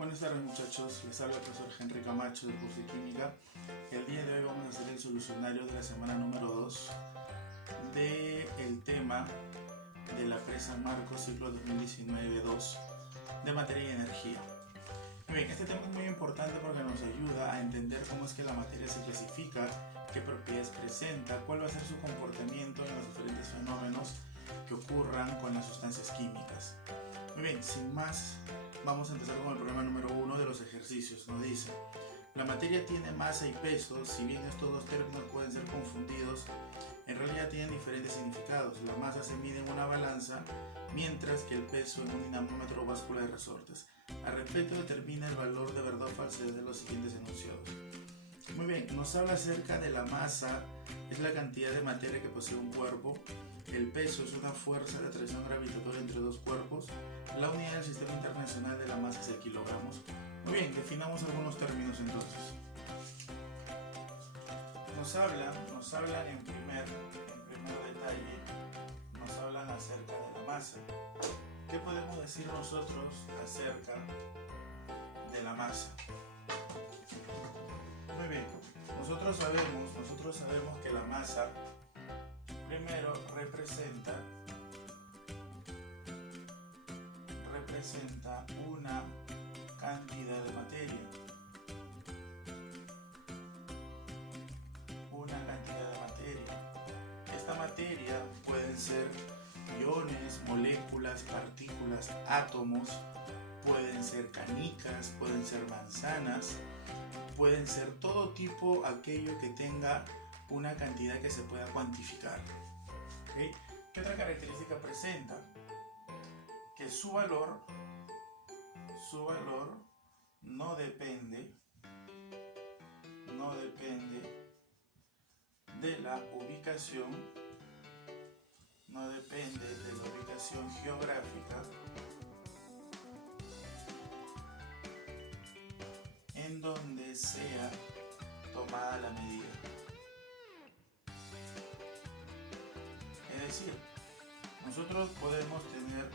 Buenas tardes muchachos, les habla el profesor Henry Camacho del curso de Química. El día de hoy vamos a hacer el solucionario de la semana número 2 del tema de la presa Marcos ciclo 2019-2 de materia y energía. Bien, este tema es muy importante porque nos ayuda a entender cómo es que la materia se clasifica, qué propiedades presenta, cuál va a ser su comportamiento en los diferentes fenómenos que ocurran con las sustancias químicas. Muy bien, sin más, vamos a empezar con el problema número 1 de los ejercicios. Nos dice, la materia tiene masa y peso. Si bien estos dos términos pueden ser confundidos, en realidad tienen diferentes significados. La masa se mide en una balanza, mientras que el peso en un dinamómetro o báscula de resortes. Al respecto, determina el valor de verdad o falsedad de los siguientes enunciados. Muy bien, nos habla acerca de la masa, es la cantidad de materia que posee un cuerpo. El peso es una fuerza de atracción gravitatoria entre dos cuerpos. La unidad del sistema internacional de la masa es el kilogramos. Muy bien, definamos algunos términos entonces. Nos hablan en primer detalle, nos hablan acerca de la masa. ¿Qué podemos decir nosotros acerca de la masa? Muy bien, nosotros sabemos que la masa primero representa una cantidad de materia. Esta materia pueden ser iones, moléculas, partículas, átomos, pueden ser canicas, pueden ser manzanas, pueden ser todo tipo, aquello que tenga una cantidad que se pueda cuantificar. ¿Okay? ¿Qué otra característica presenta? Que su valor no depende de la ubicación, geográfica en donde sea tomada la medida. Es decir, nosotros podemos tener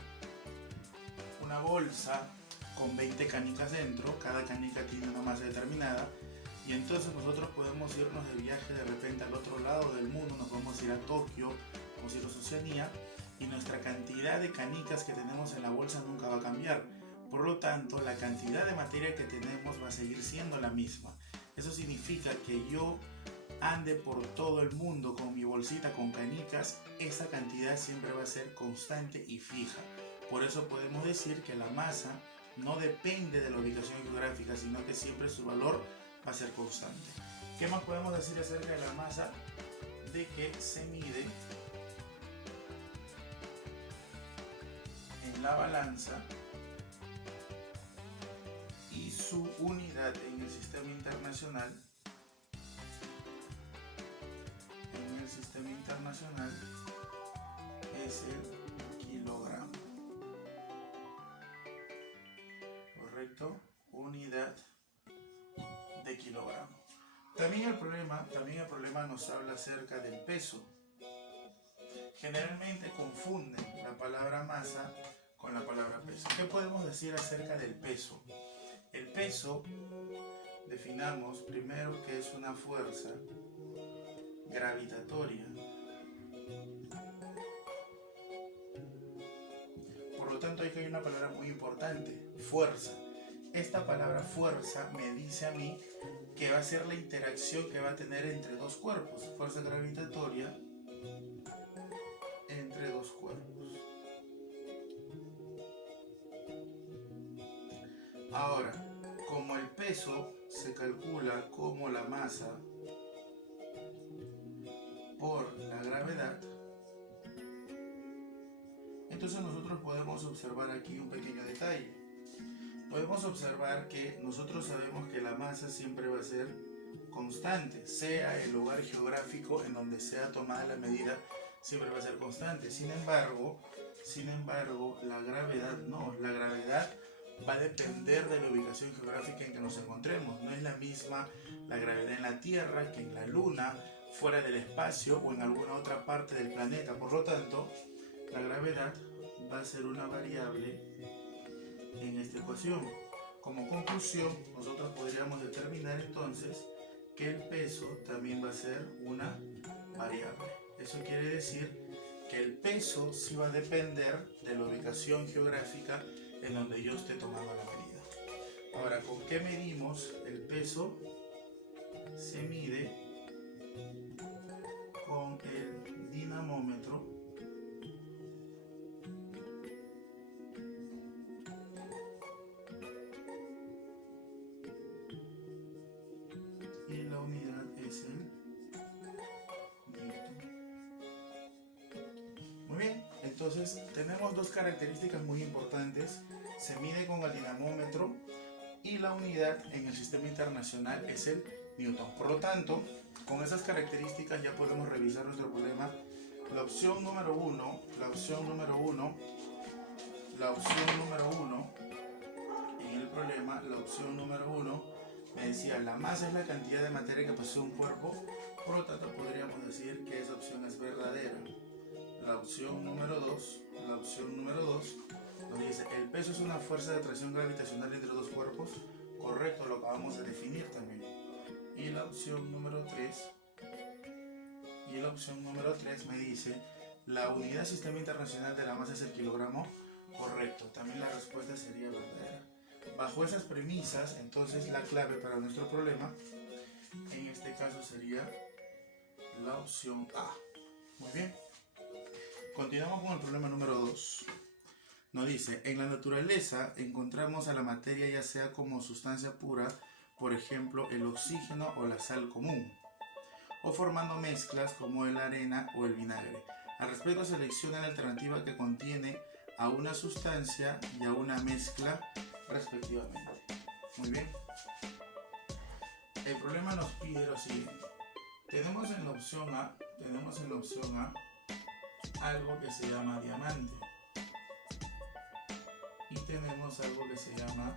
una bolsa con 20 canicas dentro, cada canica tiene una masa determinada, y entonces nosotros podemos irnos de viaje de repente al otro lado del mundo, nos podemos ir a Tokio, podemos ir a Oceanía, y nuestra cantidad de canicas que tenemos en la bolsa nunca va a cambiar. Por lo tanto, la cantidad de materia que tenemos va a seguir siendo la misma. Eso significa que yo ande por todo el mundo con mi bolsita con canicas, esa cantidad siempre va a ser constante y fija. Por eso podemos decir que la masa no depende de la ubicación geográfica, sino que siempre su valor va a ser constante. ¿Qué más podemos decir acerca de la masa? De que se mide en la balanza y su unidad en el sistema internacional es el kilogramo. ¿Correcto? Unidad de kilogramo. También el problema nos habla acerca del peso. Generalmente confunden la palabra masa con la palabra peso. ¿Qué podemos decir acerca del peso? El peso, definamos primero que es una fuerza gravitatoria. Por lo tanto, aquí hay una palabra muy importante, fuerza. Esta palabra fuerza me dice a mí que va a ser la interacción que va a tener entre dos cuerpos, fuerza gravitatoria entre dos cuerpos. Ahora, como el peso se calcula como la masa por la gravedad, entonces nosotros podemos observar aquí un pequeño detalle. Podemos observar que nosotros sabemos que la masa siempre va a ser constante, sea el lugar geográfico en donde sea tomada la medida, siempre va a ser constante. Sin embargo, la gravedad no, la gravedad va a depender de la ubicación geográfica en que nos encontremos. No es la misma la gravedad en la Tierra que en la Luna, fuera del espacio o en alguna otra parte del planeta. Por lo tanto, la gravedad va a ser una variable en esta ecuación. Como conclusión, nosotros podríamos determinar entonces que el peso también va a ser una variable. Eso quiere decir que el peso sí va a depender de la ubicación geográfica en donde yo esté tomando la medida. Ahora, ¿con qué medimos el peso? Se mide con el dinamómetro y la unidad es el newton. Muy bien, entonces tenemos dos características muy importantes. Se mide con el dinamómetro y la unidad en el sistema internacional es el newton. Por lo tanto, con esas características ya podemos revisar nuestro problema. La opción número uno en el problema, la opción número uno me decía la masa es la cantidad de materia que posee un cuerpo, por lo tanto podríamos decir que esa opción es verdadera. La opción número 2 nos dice el peso es una fuerza de atracción gravitacional entre dos cuerpos, correcto, lo acabamos de definir también. Y la opción número 3 me dice la unidad sistema internacional de la masa es el kilogramo, correcto, también la respuesta sería verdadera. Bajo esas premisas, entonces la clave para nuestro problema en este caso sería la opción A. Muy bien. Continuamos con el problema número 2. Nos dice, en la naturaleza encontramos a la materia ya sea como sustancia pura, por ejemplo el oxígeno o la sal común, o formando mezclas como la arena o el vinagre. Al respecto selecciona la alternativa que contiene a una sustancia y a una mezcla respectivamente. Muy bien. El problema nos pide lo siguiente. Tenemos en la opción A algo que se llama diamante y tenemos algo que se llama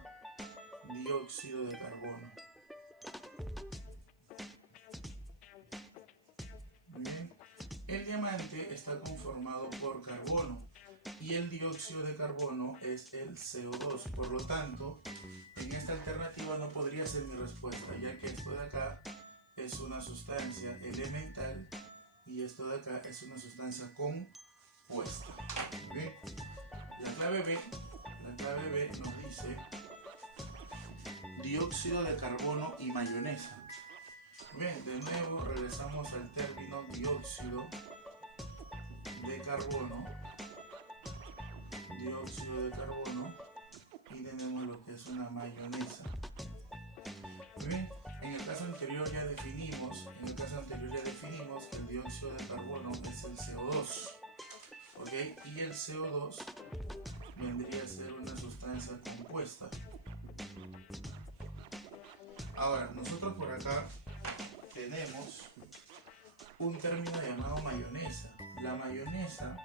dióxido de carbono. Bien. El diamante está conformado por carbono y el dióxido de carbono es el CO2. Por lo tanto, en esta alternativa no podría ser mi respuesta, ya que esto de acá es una sustancia elemental y esto de acá es una sustancia compuesta. Bien. La clave B nos dice dióxido de carbono y mayonesa. Bien, de nuevo regresamos al término dióxido de carbono y tenemos lo que es una mayonesa. Muy bien, en el caso anterior ya definimos que el dióxido de carbono es el CO2, ¿ok? Y el CO2 vendría a ser una sustancia compuesta. Ahora, nosotros por acá tenemos un término llamado mayonesa. La mayonesa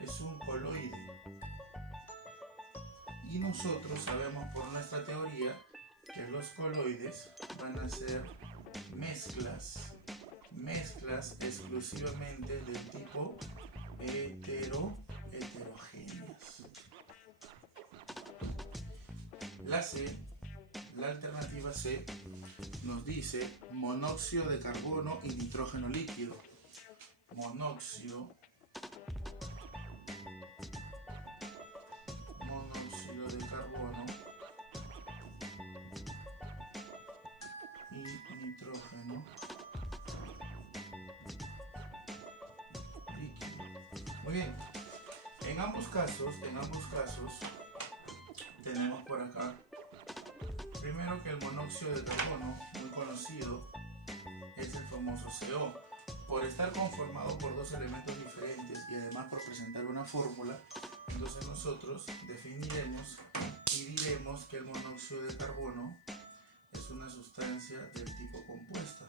es un coloide y nosotros sabemos por nuestra teoría que los coloides van a ser mezclas exclusivamente del tipo heterogéneas. La alternativa C nos dice monóxido de carbono y nitrógeno líquido. Monóxido de carbono y nitrógeno líquido. Muy bien. En ambos casos tenemos por acá primero que el monóxido de carbono, muy conocido, es el famoso CO. Por estar conformado por dos elementos diferentes y además por presentar una fórmula, entonces nosotros definiremos y diremos que el monóxido de carbono es una sustancia del tipo compuesta.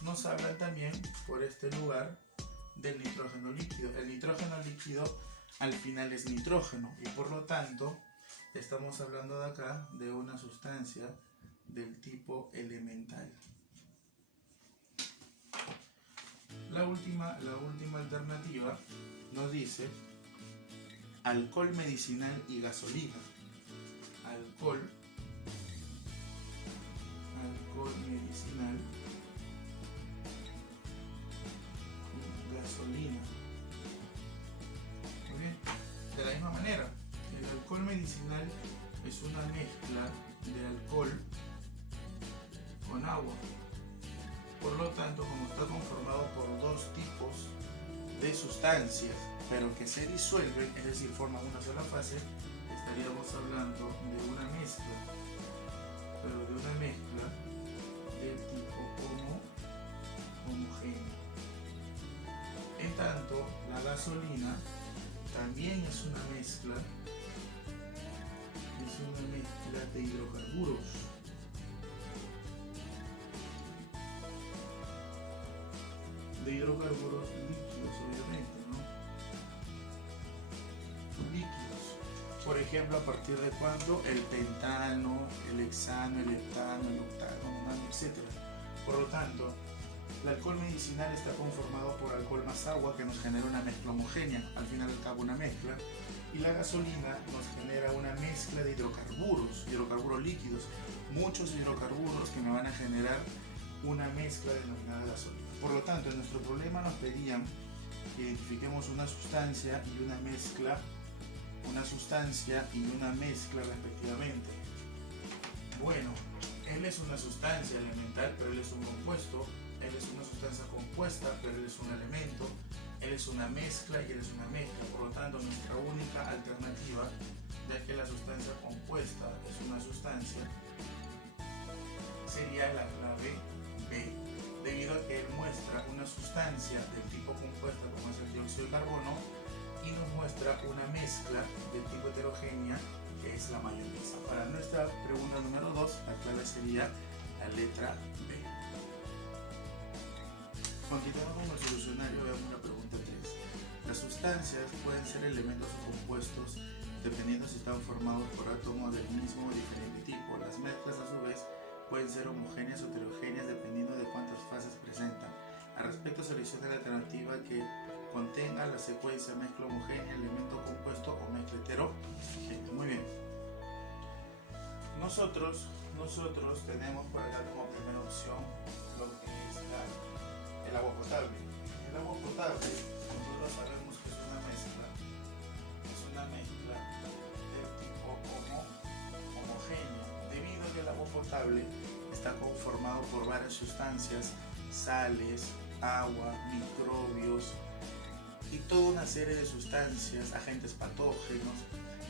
Nos hablan también por este lugar del nitrógeno líquido. El nitrógeno líquido al final es nitrógeno y por lo tanto estamos hablando de acá de una sustancia del tipo elemental. La última alternativa nos dice alcohol medicinal y gasolina. Alcohol medicinal y gasolina. Muy bien. De la misma manera, el alcohol medicinal es una mezcla de alcohol con agua. Por lo tanto, como está conformado por dos tipos de sustancias, pero que se disuelven, es decir, forman una sola fase, estaríamos hablando de una mezcla, pero de una mezcla del tipo homogéneo. En tanto, la gasolina también es una mezcla de hidrocarburos. De hidrocarburos líquidos, obviamente, ¿no? Líquidos. Por ejemplo, ¿a partir de cuándo? El pentano, el hexano, el heptano, el octano, etc. Por lo tanto, el alcohol medicinal está conformado por alcohol más agua, que nos genera una mezcla homogénea, al final y al cabo una mezcla, y la gasolina nos genera una mezcla de hidrocarburos líquidos, muchos hidrocarburos que me van a generar una mezcla denominada gasolina. Por lo tanto, en nuestro problema nos pedían que identifiquemos una sustancia y una mezcla, respectivamente. Bueno, él es una sustancia elemental, pero él es un compuesto. Él es una sustancia compuesta, pero él es un elemento. Él es una mezcla y él es una mezcla. Por lo tanto, nuestra única alternativa, ya que la sustancia compuesta es una sustancia, sería la clave B, debido a que él muestra una sustancia del tipo compuesta, como es el dióxido de carbono, y nos muestra una mezcla del tipo heterogénea, que es la mayonesa. Para nuestra pregunta número 2, la clave sería la letra B. Continuando con el solucionario, veamos la pregunta 3. Las sustancias pueden ser elementos o compuestos dependiendo si están formados por átomos del mismo o diferente tipo. Las mezclas, a su vez, pueden ser homogéneas o heterogéneas dependiendo de cuántas fases presentan. Al respecto, selecciona la alternativa que contenga la secuencia mezcla homogénea, elemento compuesto o mezcla heterogénea. Muy bien. Nosotros tenemos por acá como primera opción lo que es el agua potable. El agua potable, nosotros sabemos que es una mezcla del tipo homogéneo, debido a que el agua potable está conformado por varias sustancias, sales, agua, microbios y toda una serie de sustancias, agentes patógenos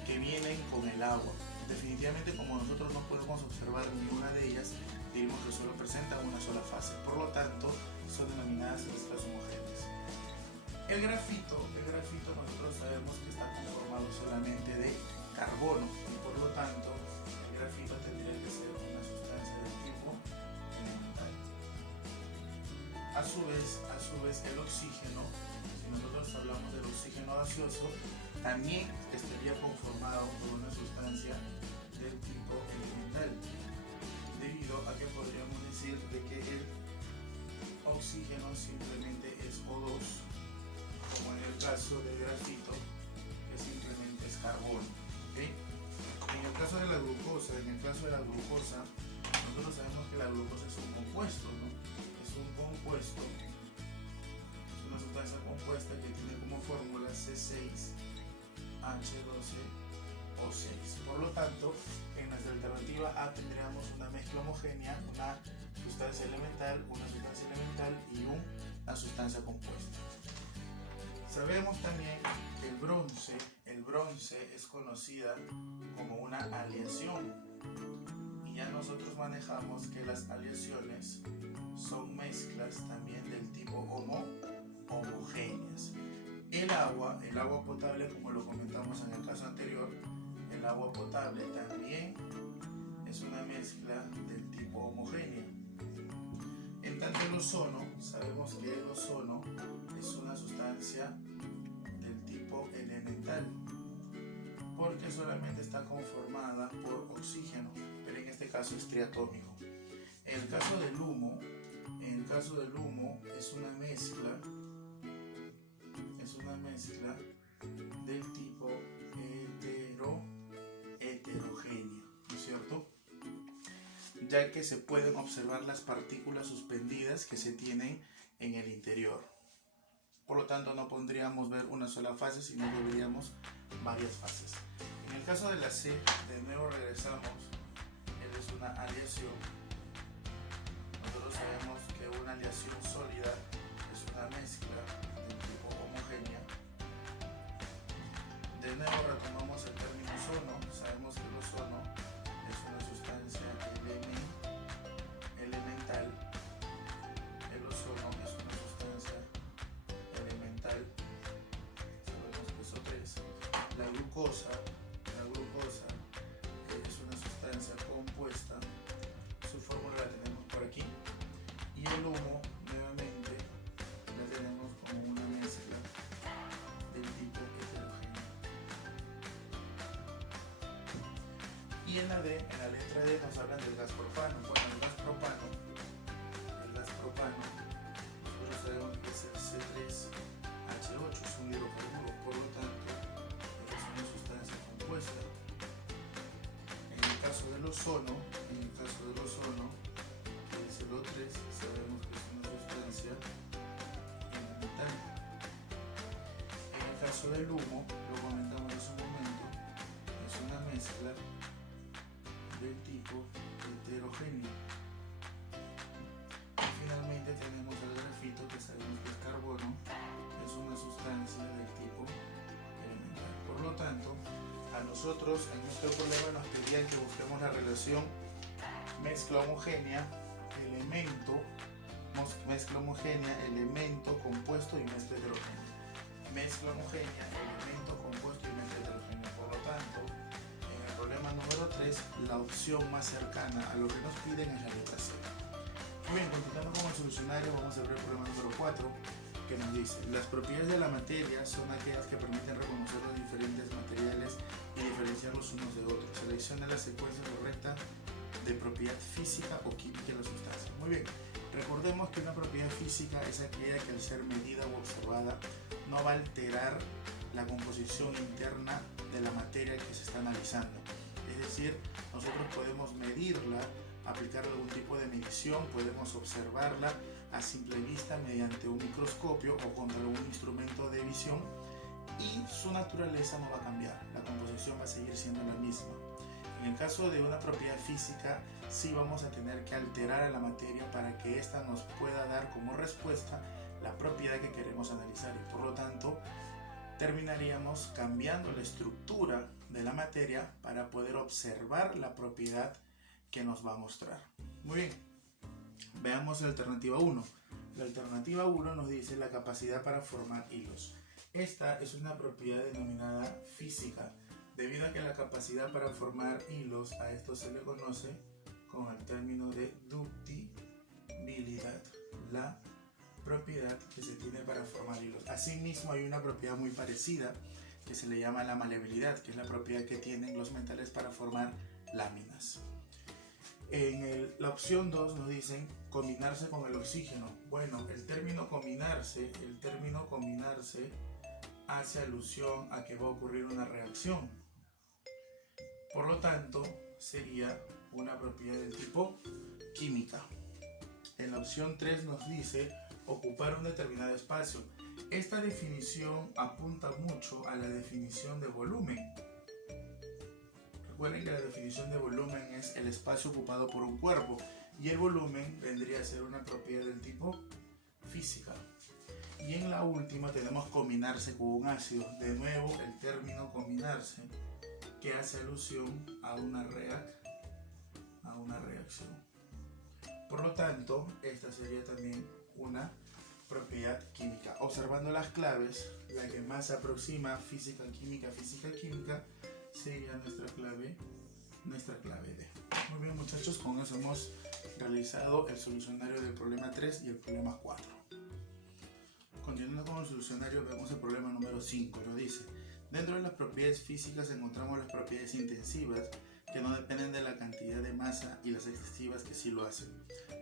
que vienen con el agua. Definitivamente, como nosotros no podemos observar ninguna de ellas, digamos que solo presentan una sola fase, por lo tanto son denominadas mezclas homogéneas. El grafito nosotros sabemos que está conformado solamente de carbono y por lo tanto el grafito tendría que ser una sustancia del tipo elemental. A su vez el oxígeno, si nosotros hablamos del oxígeno gaseoso, también estaría conformado por una sustancia del tipo elemental, debido a que podríamos decir de que el oxígeno simplemente es O2, como en el caso del grafito, que simplemente es carbono. ¿Okay? En el caso de la glucosa, nosotros sabemos que la glucosa es un compuesto, ¿no? Es una sustancia compuesta que tiene como fórmula C6H12O6. Por lo tanto, en nuestra alternativa A tendríamos una mezcla homogénea, una sustancia elemental y una sustancia compuesta. Sabemos también que el bronce es conocida como una aleación, y ya nosotros manejamos que las aleaciones son mezclas también del tipo homogéneas. El agua potable, como lo comentamos en el caso anterior, el agua potable también es una mezcla del tipo homogéneo. En tanto, el ozono, sabemos que el ozono es una sustancia del tipo elemental, porque solamente está conformada por oxígeno, pero en este caso es triatómico. En el caso del humo es una mezcla del tipo ya que se pueden observar las partículas suspendidas que se tienen en el interior. Por lo tanto, no podríamos ver una sola fase, sino que veríamos varias fases. En el caso de la C, de nuevo regresamos, es una aleación. Nosotros sabemos que una aleación sólida es una mezcla de tipo homogénea. De nuevo retomamos el término ozono. Sabemos que el ozono es una sustancia elemental. El ozono es una sustancia elemental. Sabemos que eso es. La glucosa es una sustancia compuesta. Su fórmula la tenemos por aquí. Y el humo, nuevamente, la tenemos como una mezcla del tipo heterogéneo. Y en la letra D nos hablan del gas propano. Bueno, el gas propano, nosotros sabemos que es el C3H8, es un hidrocarburo, por lo tanto, es una sustancia compuesta. En el caso del ozono, que es el O3, sabemos que es una sustancia elemental. En el caso del humo, lo comentamos hace un momento, es una mezcla del tipo heterogéneo. Y finalmente tenemos el grafito, que sabemos que es carbono, es una sustancia del tipo elemental. Por lo tanto, a nosotros en nuestro problema nos pedían que busquemos la relación mezcla homogénea, elemento, compuesto y mezcla heterogénea. Mezcla homogénea, elemento, compuesto y mezcla heterogénea. Por lo tanto, en el problema número 3, la opción más cercana a lo que nos piden es la letra C. Muy bien, continuando con el solucionario, vamos a ver el problema número 4, que nos dice: las propiedades de la materia son aquellas que permiten reconocer los diferentes materiales y diferenciarlos unos de otros. Selecciona la secuencia correcta de propiedad física o química de la sustancia. Muy bien, recordemos que una propiedad física es aquella que al ser medida o observada no va a alterar la composición interna de la materia que se está analizando. Es decir, nosotros podemos medirla, aplicar algún tipo de medición, podemos observarla a simple vista mediante un microscopio o con algún instrumento de visión, y su naturaleza no va a cambiar, la composición va a seguir siendo la misma. En el caso de una propiedad física, sí vamos a tener que alterar a la materia para que ésta nos pueda dar como respuesta la propiedad que queremos analizar, y por lo tanto terminaríamos cambiando la estructura de la materia para poder observar la propiedad que nos va a mostrar. Muy bien, veamos la alternativa 1. La alternativa 1 nos dice la capacidad para formar hilos. Esta es una propiedad denominada física, debido a que la capacidad para formar hilos, a esto se le conoce con el término de ductibilidad, la propiedad que se tiene para formar hilos. Asimismo, hay una propiedad muy parecida que se le llama la maleabilidad, que es la propiedad que tienen los metales para formar láminas. En la opción 2 nos dicen combinarse con el oxígeno. Bueno, el término combinarse hace alusión a que va a ocurrir una reacción. Por lo tanto, sería una propiedad del tipo química. En la opción 3 nos dice ocupar un determinado espacio. Esta definición apunta mucho a la definición de volumen. Recuerden que la definición de volumen es el espacio ocupado por un cuerpo, y el volumen vendría a ser una propiedad del tipo física. Y en la última tenemos combinarse con un ácido. De nuevo, el término combinarse, que hace alusión a una reacción. Por lo tanto, esta sería también una propiedad química. Observando las claves, la que más se aproxima física, química, sería nuestra clave D. Muy bien, muchachos, con eso hemos realizado el solucionario del problema 3 y el problema 4. Continuando con el solucionario, vemos el problema número 5. Nos dice: dentro de las propiedades físicas encontramos las propiedades intensivas, que no dependen de la cantidad de masa, y las excesivas, que sí lo hacen.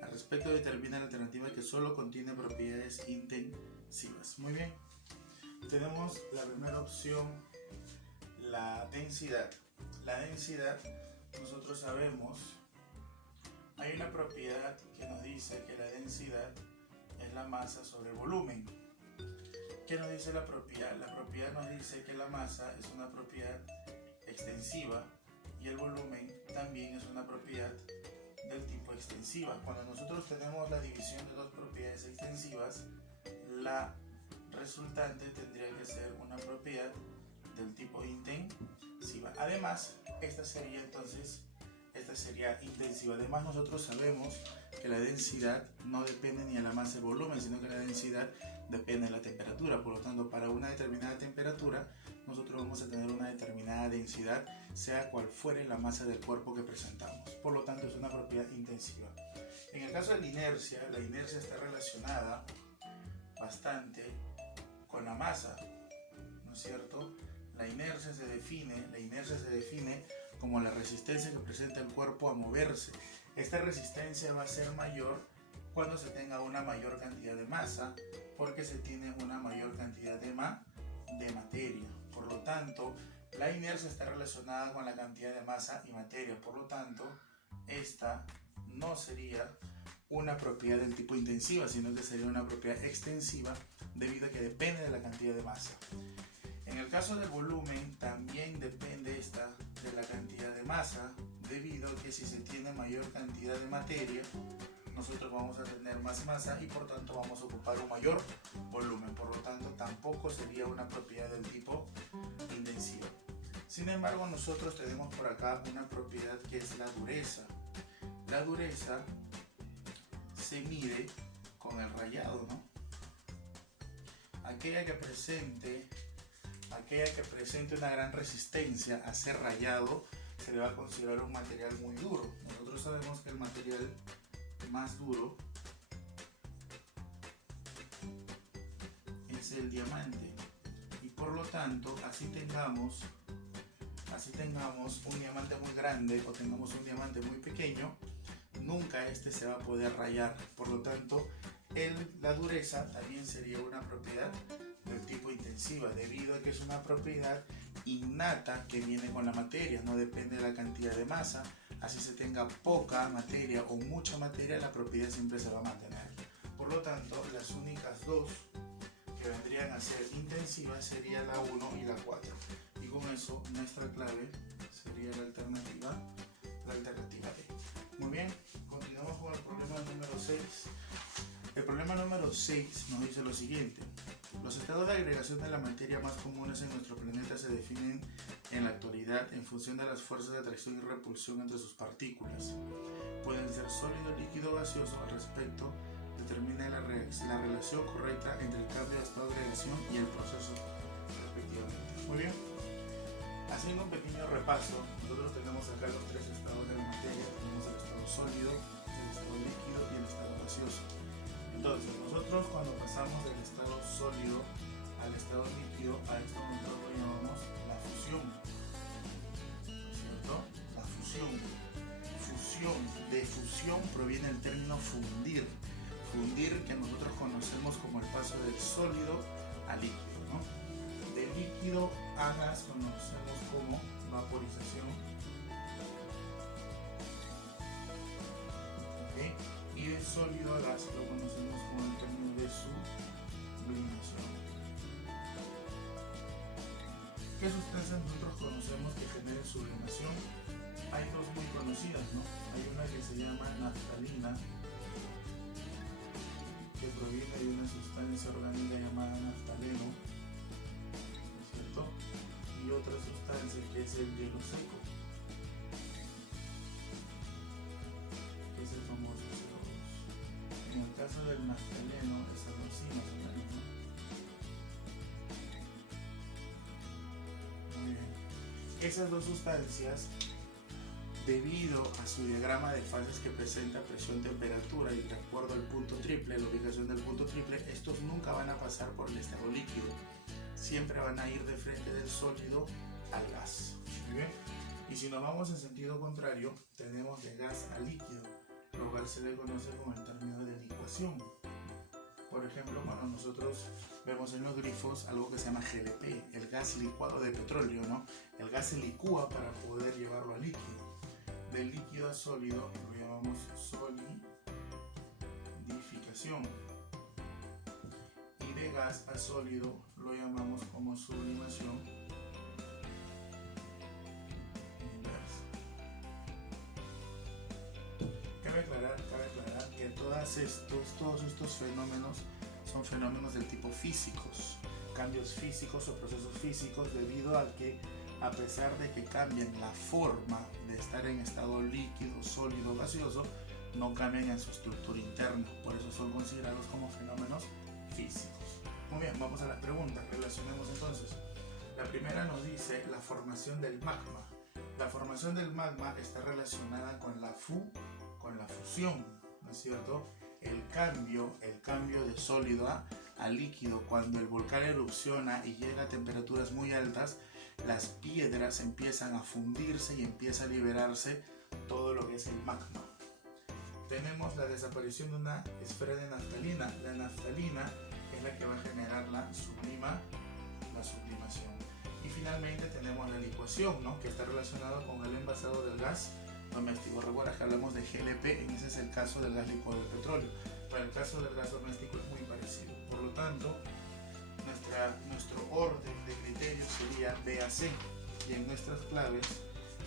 Al respecto, determina la alternativa que solo contiene propiedades intensivas. Muy bien, tenemos la primera opción, la densidad. La densidad, nosotros sabemos Hay una propiedad que nos dice que la densidad es la masa sobre el volumen. ¿Qué nos dice la propiedad? La propiedad nos dice que la masa es una propiedad extensiva y el volumen también es una propiedad del tipo extensiva. Cuando nosotros tenemos la división de dos propiedades extensivas, la resultante tendría que ser una propiedad del tipo intensiva. Además, esta sería intensiva. Además, nosotros sabemos que la densidad no depende ni de la masa del volumen, sino que la densidad depende de la temperatura. Por lo tanto, para una determinada temperatura, nosotros vamos a tener una determinada densidad, sea cual fuere la masa del cuerpo que presentamos. Por lo tanto, es una propiedad intensiva. En el caso de la inercia está relacionada bastante con la masa, ¿no es cierto? La inercia se define como la resistencia que presenta el cuerpo a moverse. Esta resistencia va a ser mayor cuando se tenga una mayor cantidad de masa, porque se tiene una mayor cantidad de materia. Por lo tanto, la inercia está relacionada con la cantidad de masa y materia. Por lo tanto, esta no sería una propiedad del tipo intensiva, sino que sería una propiedad extensiva, debido a que depende de la cantidad de masa. En el caso del volumen, también depende esta de la cantidad de masa, debido a que si se tiene mayor cantidad de materia, nosotros vamos a tener más masa y por tanto vamos a ocupar un mayor volumen. Por lo tanto, tampoco sería una propiedad del tipo intensiva. Sin embargo, nosotros tenemos por acá una propiedad que es la dureza. La dureza se mide con el rayado, ¿no? Aquella que presente una gran resistencia a ser rayado se le va a considerar un material muy duro. Nosotros sabemos que el material más duro es el diamante, y por lo tanto, así tengamos un diamante muy grande o tengamos un diamante muy pequeño, nunca este se va a poder rayar. Por lo tanto, la dureza también sería una propiedad del tipo intensiva, debido a que es una propiedad innata que viene con la materia, no depende de la cantidad de masa. Así se tenga poca materia o mucha materia, la propiedad siempre se va a mantener. Por lo tanto, las únicas dos que vendrían a ser intensivas serían la 1 y la 4. Y con eso nuestra clave sería la alternativa D. Muy bien, continuamos con el problema número 6. El problema número 6 nos dice lo siguiente. Los estados de agregación de la materia más comunes en nuestro planeta se definen en la actualidad en función de las fuerzas de atracción y repulsión entre sus partículas. Pueden ser sólido, líquido o gaseoso. Al respecto, determina la relación correcta entre el cambio de estado de agregación y el proceso respectivamente. Muy bien. Haciendo un pequeño repaso, nosotros tenemos acá los tres estados de la materia. Tenemos el estado sólido, el estado líquido y el estado gaseoso. Entonces, nosotros cuando pasamos del estado sólido al estado líquido, a esto nosotros lo llamamos la fusión, ¿no es cierto? La fusión. De fusión proviene el término fundir. Fundir, que nosotros conocemos como el paso del sólido al líquido, ¿no? De líquido a gas conocemos como vaporización. ¿Okay? Y de sólido a gas lo conocemos como el término de sublimación. ¿Qué sustancias nosotros conocemos que generen sublimación? Hay dos muy conocidas, ¿no? Hay una que se llama naftalina, que proviene de una sustancia orgánica llamada naftaleno, ¿no es cierto? Y otra sustancia que es el hielo seco, que es el famoso CO2. En el caso del naftaleno es algo así más o menos, ¿no? Muy bien. Esas dos sustancias, debido a su diagrama de fases que presenta presión-temperatura y de acuerdo al punto triple, la ubicación del punto triple, estos nunca van a pasar por el estado líquido, siempre van a ir de frente del sólido al gas. ¿Muy bien? Y si nos vamos en sentido contrario, tenemos de gas a líquido, lo cual se le conoce como el término de licuación. Por ejemplo, cuando nosotros vemos en los grifos algo que se llama GLP, el gas licuado de petróleo, ¿no? El gas se licúa para poder llevarlo a líquido. De líquido a sólido lo llamamos solidificación. Y de gas a sólido lo llamamos como sublimación inversa. Cabe aclarar que todos estos fenómenos son fenómenos del tipo físicos, cambios físicos o procesos físicos, debido a que, a pesar de que cambian la forma de estar en estado líquido, sólido, gaseoso, no cambian en su estructura interna. Por eso son considerados como fenómenos físicos. Muy bien, vamos a las preguntas. Relacionemos entonces. La primera nos dice la formación del magma. La formación del magma está relacionada con la fusión, ¿no es cierto? El cambio de sólido a líquido. Cuando el volcán erupciona y llega a temperaturas muy altas, las piedras empiezan a fundirse y empieza a liberarse todo lo que es el magma. Tenemos la desaparición de una esfera de naftalina. La naftalina es la que va a generar la sublimación. Y finalmente tenemos la licuación, ¿no? Que está relacionado con el envasado del gas doméstico. Recuerda que hablamos de GLP, en ese es el caso del gas licuado del petróleo. Para el caso del gas doméstico es muy parecido. Por lo tanto, nuestro orden de criterios sería BAC, y en nuestras claves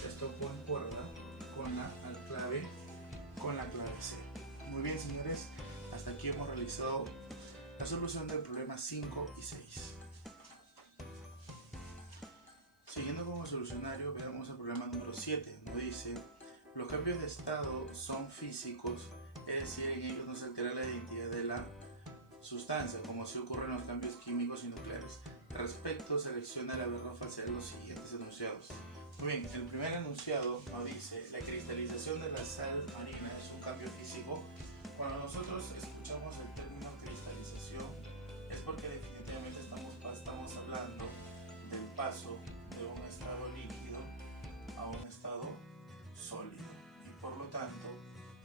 esto concuerda con la clave C. Muy bien, señores, hasta aquí hemos realizado la solución del problema 5 y 6. Siguiendo con el solucionario, veamos el problema número 7. Nos dice: los cambios de estado son físicos, es decir, en ellos no se altera la identidad de la sustancia, como si ocurren los cambios químicos y nucleares. Respecto, selecciona la verdad o falsedad de los siguientes enunciados. Muy bien, el primer enunciado nos dice: la cristalización de la sal marina es un cambio físico. Cuando nosotros escuchamos el término cristalización, es porque definitivamente estamos hablando del paso de un estado líquido a un estado sólido. Y por lo tanto,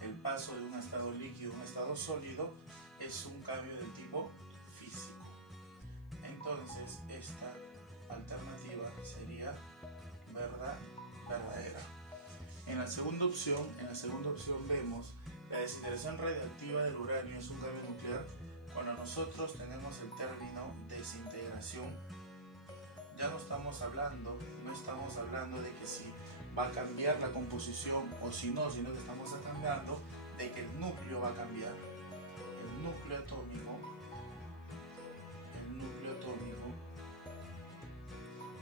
el paso de un estado líquido a un estado sólido es un cambio del tipo físico. Entonces, esta alternativa sería verdadera. En la segunda opción vemos la desintegración radiactiva del uranio es un cambio nuclear. Cuando nosotros tenemos el término desintegración, ya no estamos hablando de que si va a cambiar la composición o si no, sino que estamos hablando de que el núcleo va a cambiar. El núcleo atómico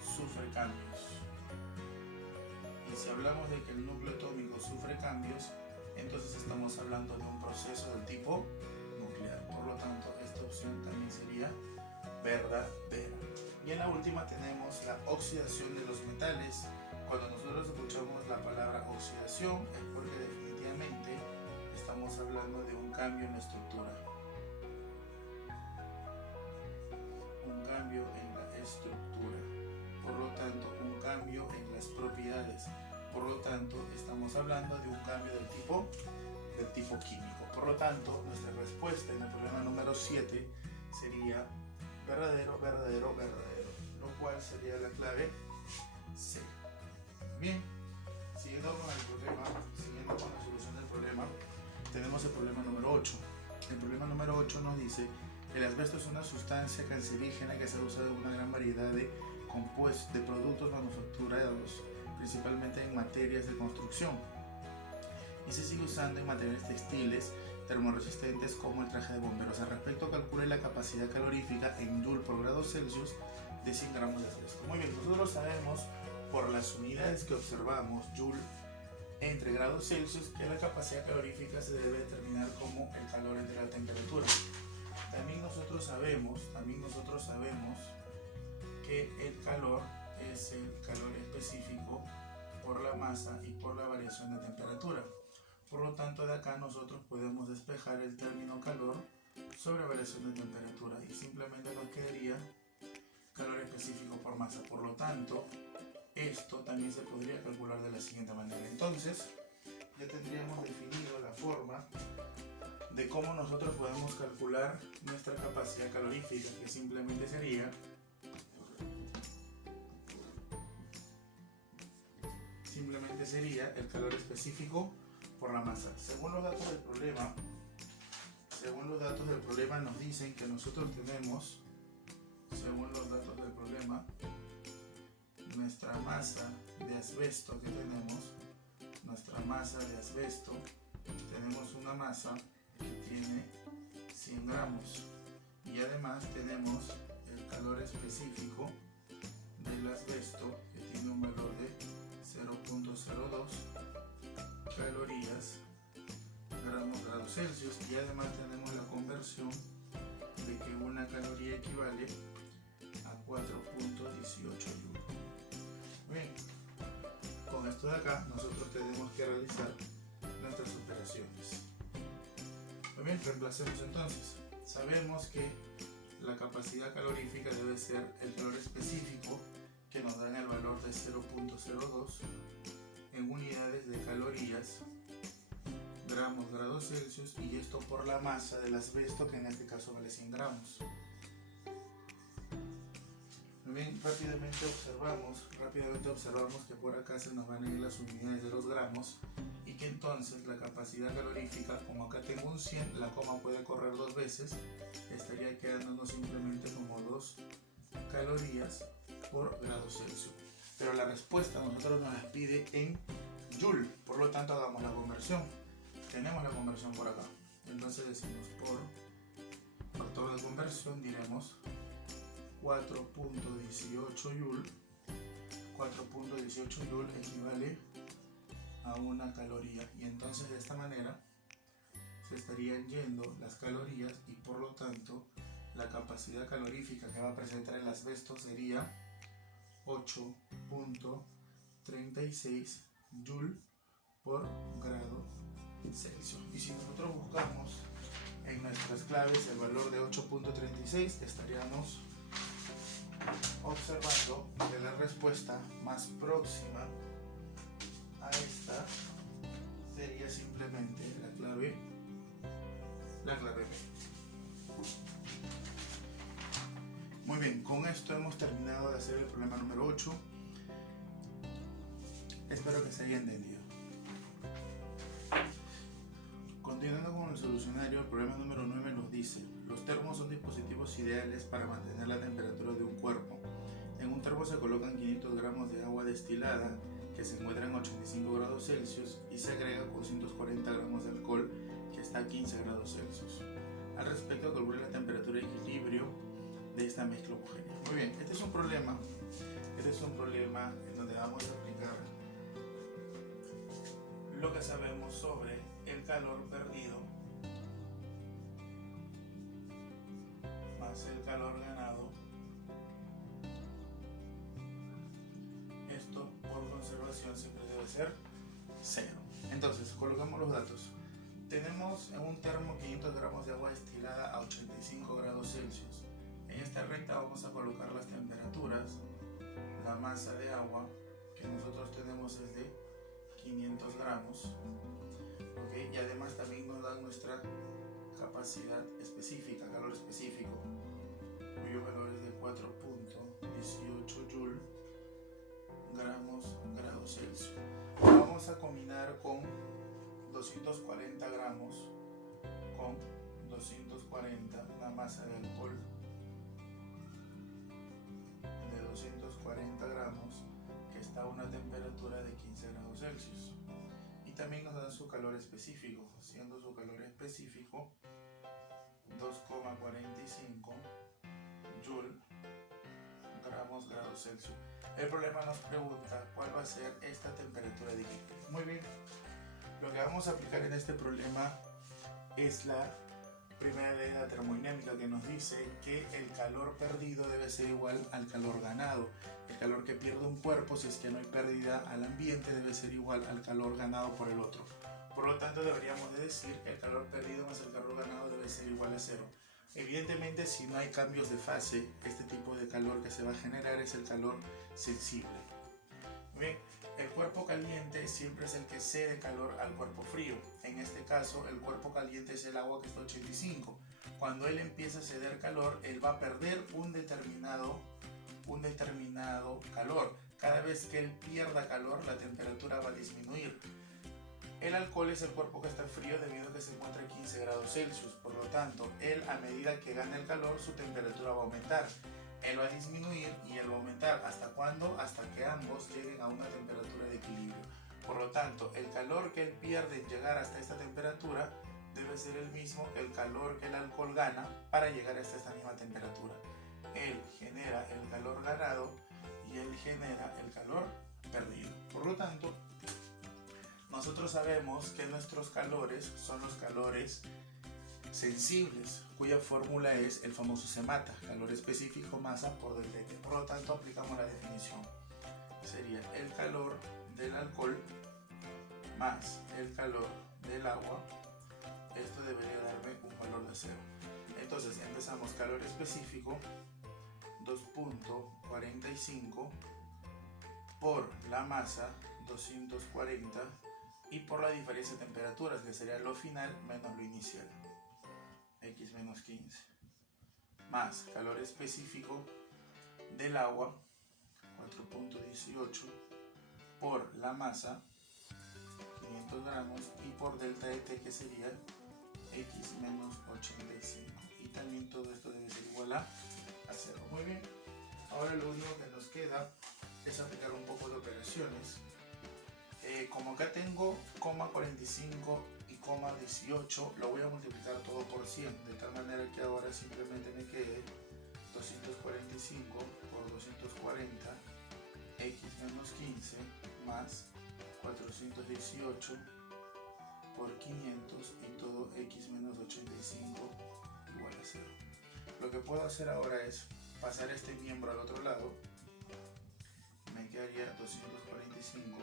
sufre cambios. Y si hablamos de que el núcleo atómico sufre cambios, entonces estamos hablando de un proceso del tipo nuclear. Por lo tanto, esta opción también sería verdadera. Y en la última tenemos la oxidación de los metales. Cuando nosotros escuchamos la palabra oxidación es porque definitivamente estamos hablando de un cambio en la estructura. Un cambio en la estructura. Por lo tanto, un cambio en las propiedades. Por lo tanto, estamos hablando de un cambio del tipo químico. Por lo tanto, nuestra respuesta en el problema número 7 sería verdadero, lo cual sería la clave C. Bien, siguiendo con la solución del problema, tenemos el problema número 8. El problema número 8 nos dice: el asbesto es una sustancia cancerígena que se usa en una gran variedad de productos manufacturados, principalmente en materias de construcción, y se sigue usando en materiales textiles termorresistentes como el traje de bomberos. Al respecto, calcule la capacidad calorífica en Joule por grado Celsius de 100 gramos de asbesto. Muy bien, nosotros sabemos por las unidades que observamos, Joule entre grados Celsius, que la capacidad calorífica se debe determinar como el calor entre la temperatura. También nosotros sabemos que el calor es el calor específico por la masa y por la variación de temperatura. Por lo tanto, de acá nosotros podemos despejar el término calor sobre variación de temperatura y simplemente nos quedaría calor específico por masa. Por lo tanto, esto también se podría calcular de la siguiente manera. Entonces, ya tendríamos definido la forma de cómo nosotros podemos calcular nuestra capacidad calorífica, que simplemente sería simplemente sería el calor específico por la masa. Según los datos del problema nos dicen que nosotros tenemos, según los datos del problema, nuestra masa de asbesto que tenemos, tenemos una masa que tiene 100 gramos y además tenemos el calor específico del asbesto que tiene un valor de 0.02 calorías grados Celsius, y además tenemos la conversión de que una caloría equivale a 4.18 joules. Bien, con esto de acá nosotros tenemos que realizar nuestras operaciones. Muy bien, reemplacemos entonces. Sabemos que la capacidad calorífica debe ser el calor específico que nos dan el valor de 0.02 en unidades de calorías grados Celsius, y esto por la masa del asbesto, que en este caso vale 100 gramos. Muy bien, rápidamente observamos que por acá se nos van a ir las unidades de los gramos, y que entonces la capacidad calorífica, como acá tengo un 100, la coma puede correr dos veces, estaría quedándonos simplemente como 2 calorías por grado Celsius. Pero la respuesta a nosotros nos la pide en Joule, por lo tanto hagamos la conversión. Tenemos la conversión por acá, entonces decimos por factor de conversión, diremos 4.18 Joule. 4.18 Joule equivale a una caloría, y entonces de esta manera se estarían yendo las calorías, y por lo tanto la capacidad calorífica que va a presentar el asbesto sería 8.36 Joule por grado Celsius. Y si nosotros buscamos en nuestras claves el valor de 8.36, estaríamos observando que la respuesta más próxima a esta sería simplemente la clave B. Muy bien, con esto hemos terminado de hacer el problema número 8. Espero que se haya entendido. Continuando con el solucionario, el problema número 9 nos dice: los termos son dispositivos ideales para mantener la temperatura de un cuerpo. En un termo se colocan 500 gramos de agua destilada que se encuentra en 85 grados Celsius y se agrega 440 gramos de alcohol que está a 15 grados Celsius. Al respecto, calcula la temperatura de equilibrio de esta mezcla homogénea. Muy bien, este es un problema en donde vamos a aplicar lo que sabemos sobre el calor perdido más el calor ganado. Esto por conservación siempre debe ser 0. Entonces colocamos los datos. Tenemos en un termo 500 gramos de agua destilada a 85 grados Celsius. En esta recta vamos a colocar las temperaturas. La masa de agua que nosotros tenemos es de 500 gramos. ¿Okay? Y además también nos dan nuestra capacidad específica, calor específico, cuyo valor es de 4.18 Joule grados Celsius. Vamos a combinar con 240 gramos con 240 la masa de alcohol de 240 gramos que está a una temperatura de 15 grados Celsius. Y también nos dan su calor específico, siendo su calor específico 2,45 Joule grados Celsius. El problema nos pregunta cuál va a ser esta temperatura de equilibrio. Muy bien, lo que vamos a aplicar en este problema es la primera ley de la termodinámica, que nos dice que el calor perdido debe ser igual al calor ganado. El calor que pierde un cuerpo, si es que no hay pérdida al ambiente, debe ser igual al calor ganado por el otro. Por lo tanto, deberíamos de decir que el calor perdido más el calor ganado debe ser igual a 0. Evidentemente, si no hay cambios de fase, este tipo de calor que se va a generar es el calor sensible. Bien, el cuerpo caliente siempre es el que cede calor al cuerpo frío. En este caso, el cuerpo caliente es el agua que está a 85. Cuando él empieza a ceder calor, él va a perder un determinado calor. cada vez que él pierda calor, la temperatura va a disminuir. El alcohol es el cuerpo que está frío debido a que se encuentra a 15 grados Celsius. Por lo tanto, él, a medida que gana el calor, su temperatura va a aumentar. Él va a disminuir y él va a aumentar. ¿Hasta cuándo? Hasta que ambos lleguen a una temperatura de equilibrio. Por lo tanto, el calor que él pierde en llegar hasta esta temperatura debe ser el mismo que el calor que el alcohol gana para llegar hasta esta misma temperatura. Él genera el calor ganado y él genera el calor perdido. Por lo tanto, nosotros sabemos que nuestros calores son los calores sensibles, cuya fórmula es el famoso CEMATA, calor específico, masa por delta T. Por lo tanto, aplicamos la definición. Sería el calor del alcohol más el calor del agua. Esto debería darme un valor de 0. Entonces empezamos calor específico 2.45 por la masa 240 y por la diferencia de temperaturas, que sería lo final menos lo inicial, x menos 15, más calor específico del agua 4.18 por la masa 500 gramos y por delta de T, que sería x menos 85, y también todo esto debe ser igual a 0. Muy bien, ahora lo único que nos queda es aplicar un poco de operaciones. Como acá tengo coma 45 y coma 18, lo voy a multiplicar todo por 100, de tal manera que ahora simplemente me quede 245 por 240 x menos 15 más 418 por 500 y todo x menos 85 igual a 0. Lo que puedo hacer ahora es pasar este miembro al otro lado. Me quedaría 245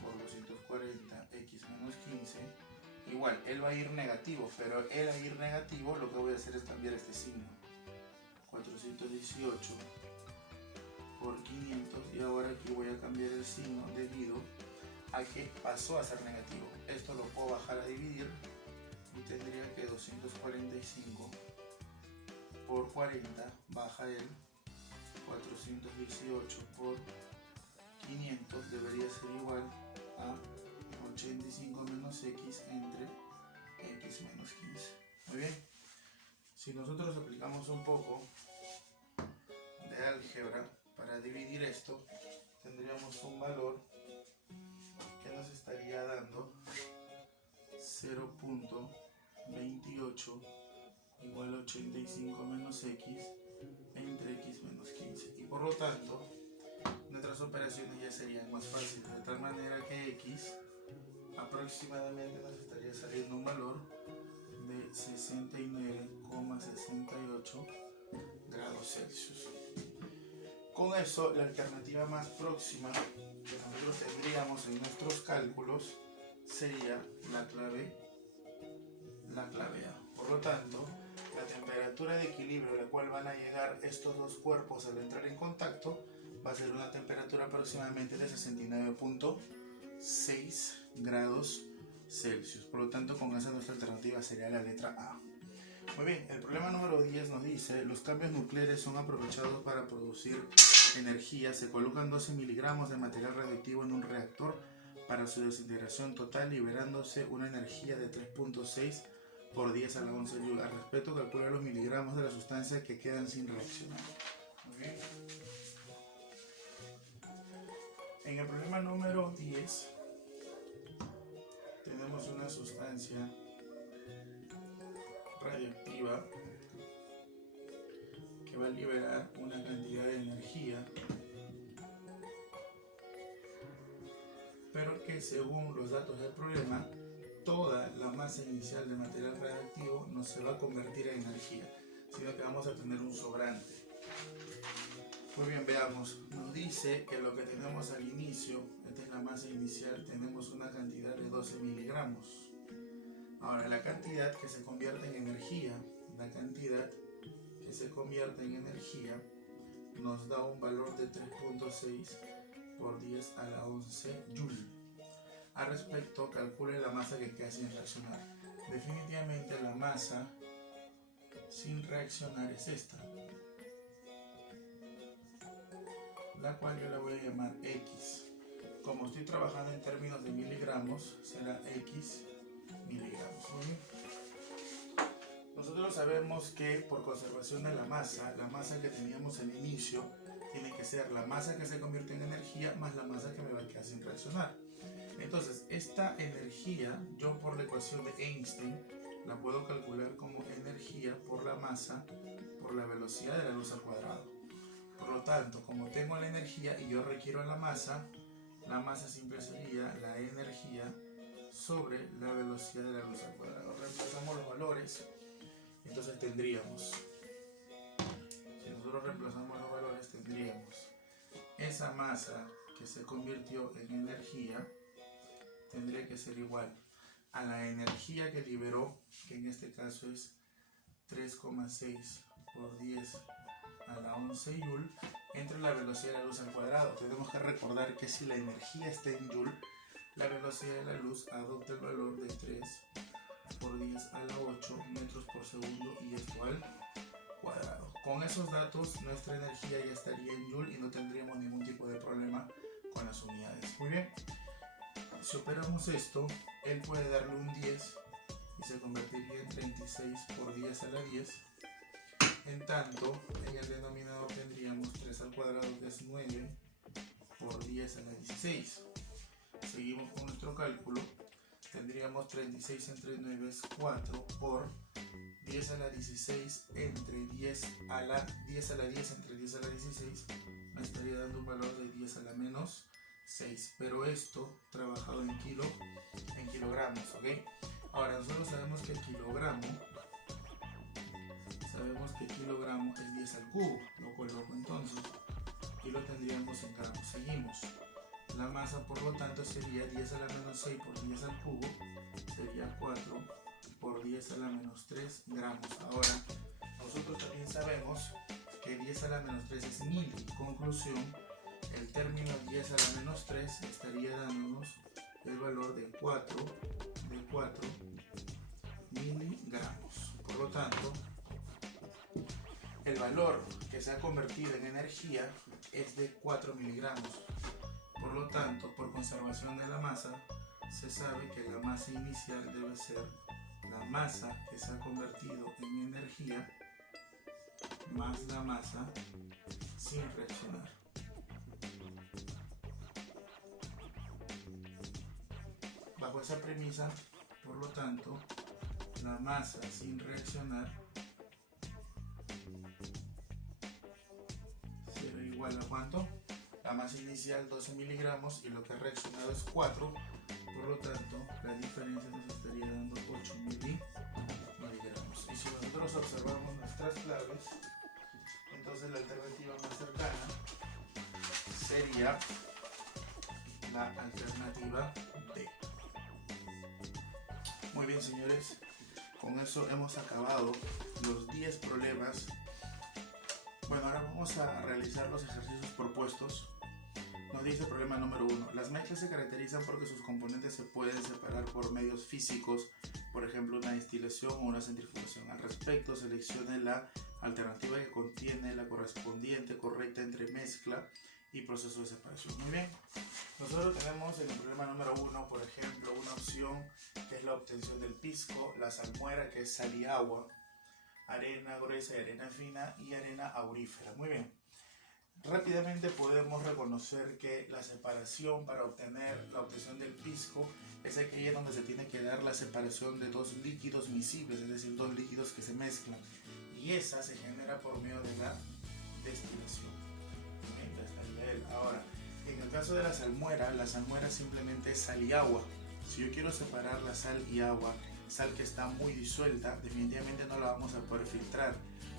por 240 x menos 15. Igual, él va a ir negativo, pero él a ir negativo lo que voy a hacer es cambiar este signo. 418 por 500, y ahora aquí voy a cambiar el signo debido a que pasó a ser negativo. Esto lo puedo bajar a dividir y tendría que 245 por 40 baja el 418 por 500 debería ser igual a 85 menos x entre x menos 15. Muy bien, si nosotros aplicamos un poco de álgebra para dividir esto, tendríamos un valor que nos estaría dando 0.28 igual a 85 menos x entre x menos 15, y por lo tanto nuestras operaciones ya serían más fáciles, de tal manera que x aproximadamente nos estaría saliendo un valor de 69,68 grados Celsius. Con eso, la alternativa más próxima que nosotros tendríamos en nuestros cálculos sería la clave A. Por lo tanto, la temperatura de equilibrio a la cual van a llegar estos dos cuerpos al entrar en contacto va a ser una temperatura aproximadamente de 69.6 grados Celsius. Por lo tanto, con esa nuestra alternativa sería la letra A. Muy bien, el problema número 10 nos dice: los cambios nucleares son aprovechados para producir energía. Se colocan 12 miligramos de material radioactivo en un reactor para su desintegración total, liberándose una energía de 3.6 por 10 a la 11 Joule. Al respecto, calcula los miligramos de la sustancia que quedan sin reaccionar. Muy bien. En el problema número 10 tenemos una sustancia radioactiva que va a liberar una cantidad de energía, pero que según los datos del problema, toda la masa inicial de material radioactivo no se va a convertir en energía, sino que vamos a tener un sobrante. Muy bien, veamos. Nos dice que lo que tenemos al inicio, esta es la masa inicial, tenemos una cantidad de 12 miligramos. Ahora, la cantidad que se convierte en energía, nos da un valor de 3.6 por 10 a la 11 Joule. Al respecto, calcule la masa que queda sin reaccionar. Definitivamente la masa sin reaccionar es esta. la cual yo le voy a llamar X. Como estoy trabajando en términos de miligramos, será X miligramos. Nosotros sabemos que por conservación de la masa que teníamos al inicio tiene que ser la masa que se convierte en energía más la masa que me va a quedar sin reaccionar. Entonces, esta energía, yo por la ecuación de Einstein, la puedo calcular como energía por la masa por la velocidad de la luz al cuadrado. Por lo tanto, como tengo la energía y yo requiero la masa siempre sería la energía sobre la velocidad de la luz al cuadrado. Reemplazamos los valores, entonces tendríamos, si nosotros reemplazamos los valores, tendríamos esa masa que se convirtió en energía, tendría que ser igual a la energía que liberó, que en este caso es 3,6 por 10 a la 11 Joule, entre la velocidad de la luz al cuadrado. Tenemos que recordar que si la energía está en Joule, la velocidad de la luz adopta el valor de 3 por 10 a la 8 metros por segundo y esto al cuadrado. Con esos datos nuestra energía ya estaría en Joule y no tendríamos ningún tipo de problema con las unidades. Muy bien. Si operamos esto, él puede darle un 10 y se convertiría en 36 por 10 a la 10. En tanto, en el denominador tendríamos 3 al cuadrado, que es 9 por 10 a la 16. Seguimos con nuestro cálculo. Tendríamos 36 entre 9 es 4 por 10 a la 16 entre 10 a la 10 a la 10 entre 10 a la 16. Me estaría dando un valor de 10 a la menos 6. Pero esto trabajado en kilogramos, ¿ok? Ahora nosotros sabemos que el kilogramo es 10 al cubo, lo coloco entonces y lo tendríamos en gramos. Seguimos. La masa, por lo tanto, sería 10 a la menos 6 por 10 al cubo, sería 4 por 10 a la menos 3 gramos. Ahora, nosotros también sabemos que 10 a la menos 3 es mili. Conclusión, el término 10 a la menos 3 estaría dándonos el valor de 4 miligramos. Por lo tanto, el valor que se ha convertido en energía es de 4 miligramos. Por lo tanto, por conservación de la masa, se sabe que la masa inicial debe ser la masa que se ha convertido en energía más la masa sin reaccionar. Bajo esa premisa, por lo tanto, la masa sin reaccionar será igual a ¿cuánto? La masa inicial 12 miligramos y lo que ha reaccionado es 4, por lo tanto la diferencia nos estaría dando 8 miligramos. Y si nosotros observamos nuestras claves, entonces la alternativa más cercana sería la alternativa D. Muy bien, señores, con eso hemos acabado los 10 problemas. Bueno, ahora vamos a realizar los ejercicios propuestos. Nos dice problema número 1. Las mezclas se caracterizan porque sus componentes se pueden separar por medios físicos, por ejemplo una destilación o una centrifugación. Al respecto, seleccione la alternativa que contiene la correspondiente correcta entre mezcla y proceso de separación. Muy bien. Nosotros tenemos en el problema número 1, por ejemplo, una opción que es la obtención del pisco, la salmuera, que es sal y agua, arena gruesa y arena fina y arena aurífera. Muy bien. Rápidamente podemos reconocer que la separación para obtener la obtención del pisco es aquella donde se tiene que dar la separación de dos líquidos miscibles, es decir, dos líquidos que se mezclan. Y esa se genera por medio de la destilación. Bien, ya estaría él. Ahora, en el caso de la salmuera simplemente es sal y agua. Si yo quiero separar la sal y agua, sal que está muy disuelta, definitivamente no la vamos a poder filtrar.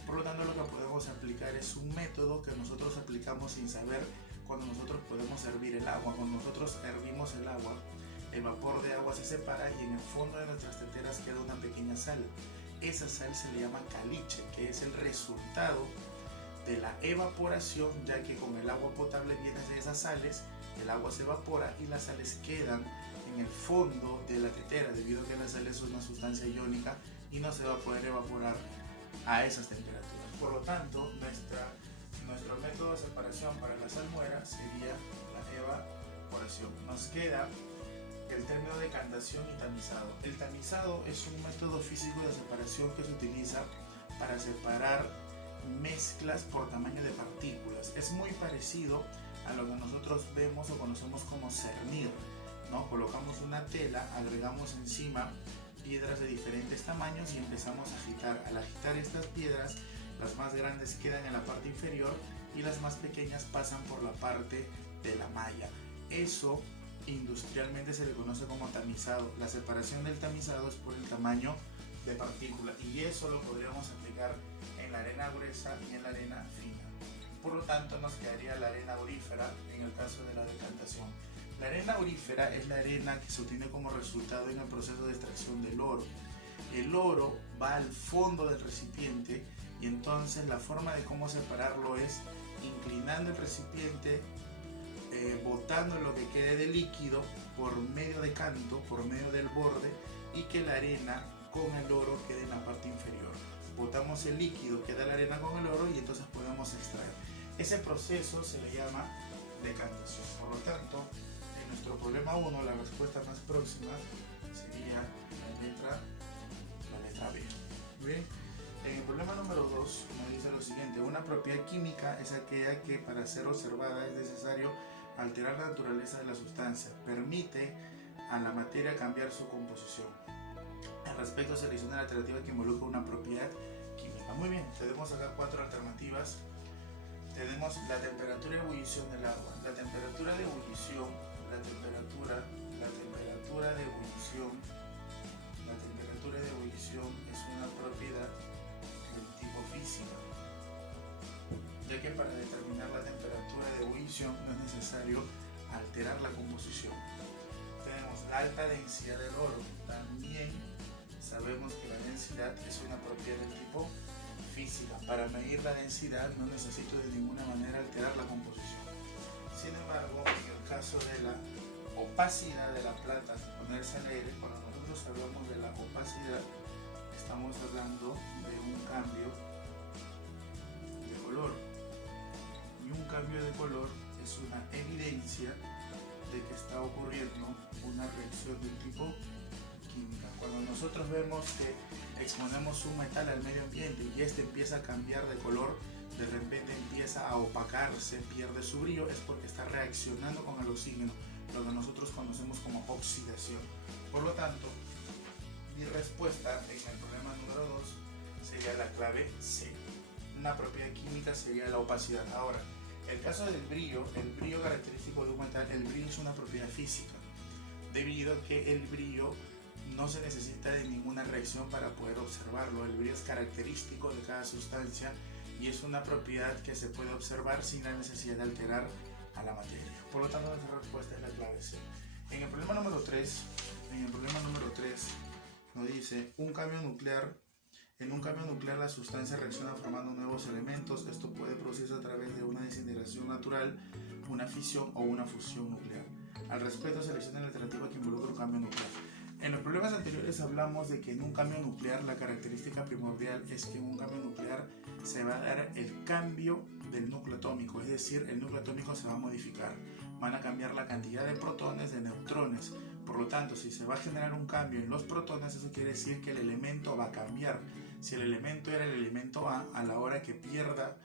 Por lo tanto, lo que podemos aplicar es un método que nosotros aplicamos sin saber cuando nosotros podemos hervir el agua. Cuando nosotros hervimos el agua, el vapor de agua se separa y en el fondo de nuestras teteras queda una pequeña sal. Esa sal se le llama caliche, que es el resultado de la evaporación, ya que con el agua potable vienen de esas sales, el agua se evapora y las sales quedan en el fondo de la tetera, debido a que la sal es una sustancia iónica y no se va a poder evaporar a esas temperaturas. Por lo tanto, nuestra Nuestro método de separación para la salmuera sería la evaporación. Nos queda el término de decantación y tamizado. El tamizado es un método físico de separación que se utiliza para separar mezclas por tamaño de partículas. Es muy parecido a lo que nosotros vemos o conocemos como cernir, ¿no? Colocamos una tela, agregamos encima piedras de diferentes tamaños y empezamos a agitar. Al agitar estas piedras, las más grandes quedan en la parte inferior y las más pequeñas pasan por la parte de la malla. Eso industrialmente se le conoce como tamizado. La separación del tamizado es por el tamaño de partícula y eso lo podríamos aplicar en la arena gruesa y en la arena fina. Por lo tanto, nos quedaría la arena aurífera en el caso de la decantación. La arena aurífera es la arena que se obtiene como resultado en el proceso de extracción del oro. El oro va al fondo del recipiente y entonces la forma de cómo separarlo es inclinando el recipiente, botando lo que quede de líquido por medio de canto, por medio del borde, y que la arena con el oro quede en la parte inferior. Botamos el líquido, queda la arena con el oro y entonces podemos extraer. Ese proceso se le llama decantación. Por lo tanto, en nuestro problema 1, la respuesta más próxima sería la letra B. Bien. En el problema número 2 nos dice lo siguiente: una propiedad química es aquella que para ser observada es necesario alterar la naturaleza de la sustancia, permite a la materia cambiar su composición. Al respecto, selecciona la alternativa que involucra una propiedad química. Muy bien, tenemos acá 4 alternativas. Tenemos la temperatura de ebullición del agua. La temperatura de ebullición, la temperatura de ebullición es una propiedad del tipo física, ya que para determinar la temperatura de ebullición no es necesario alterar la composición. Tenemos la alta densidad del oro. También sabemos que la densidad es una propiedad del tipo física. Para medir la densidad no necesito de ninguna manera alterar la composición. Sin embargo, en el caso de la opacidad de la plata al ponerse al aire, cuando nosotros hablamos de la opacidad, estamos hablando de un cambio de color. Y un cambio de color es una evidencia de que está ocurriendo una reacción del tipo química. Cuando nosotros vemos que exponemos un metal al medio ambiente y este empieza a cambiar de color, de repente empieza a opacarse, pierde su brillo, es porque está reaccionando con el oxígeno, lo que nosotros conocemos como oxidación. Por lo tanto, mi respuesta en el problema número 2 sería la clave C. Una propiedad química sería la opacidad. Ahora, el caso del brillo, el brillo característico de un metal, el brillo es una propiedad física, debido a que el brillo no se necesita de ninguna reacción para poder observarlo. El brillo es característico de cada sustancia y es una propiedad que se puede observar sin la necesidad de alterar a la materia. Por lo tanto, nuestra respuesta es la clave C. En el problema número 3 nos dice un cambio nuclear. En un cambio nuclear la sustancia reacciona formando nuevos elementos. Esto puede producirse a través de una desintegración natural, una fisión o una fusión nuclear. Al respecto, selecciona la alternativa que involucra un cambio nuclear. En los problemas anteriores hablamos de que en un cambio nuclear la característica primordial es que en un cambio nuclear se va a dar el cambio del núcleo atómico, es decir, el núcleo atómico se va a modificar. Van a cambiar la cantidad de protones, de neutrones. Por lo tanto, si se va a generar un cambio en los protones, eso quiere decir que el elemento va a cambiar. Si el elemento era el elemento A, a la hora que pierda